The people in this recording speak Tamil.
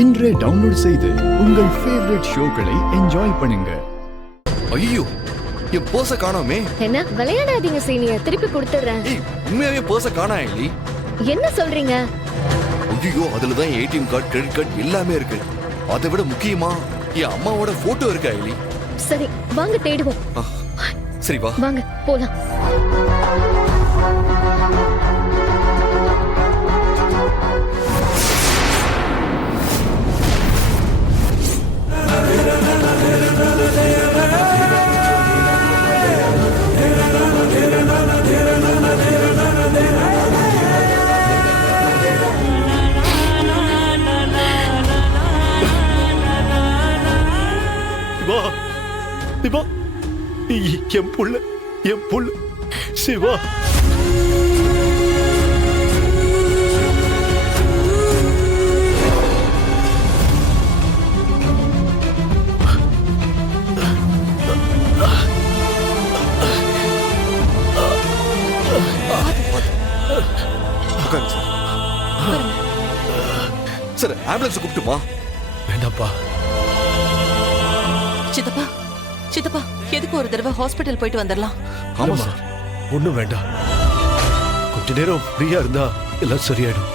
இன்றே டவுன்லோட் செய்து உங்கள் ஃபேவரட் ஷோக்களை என்ஜாய் பண்ணுங்க. ஐயோ, என் பர்ஸ காணோமே. என்ன விளையாடாதீங்க சீனியர், திருப்பி கொடுத்துறேன். ஏய், உண்மையாவே பர்ஸ காணா எலி. என்ன சொல்றீங்க? ஐயோ, அதுல தான் ஏடிஎம் கார்டு, கிரெடிட் கார்டு எல்லாமே இருக்கு. அதை விட முக்கியமா என் அம்மாவோட போட்டோ இருக்கா எலி. சரி வாங்க தேடுவோம். சரி வா, வாங்க போலாம். சிவா, என் புள்ள, என் புள்ள சிவா. Sir ambulance கூப்பிட்டுமா? வேண்டாப்பா. சித்தப்பா, சித்தப்பா, எதுக்கு ஒரு தடவை ஹாஸ்பிட்டல் போயிட்டு வந்துடலாம். ஆமா சார், ஒண்ணும் வேண்டாம். கொஞ்ச நேரம் ஃப்ரீயா இருந்தா எல்லாம் சரியாயிடும்.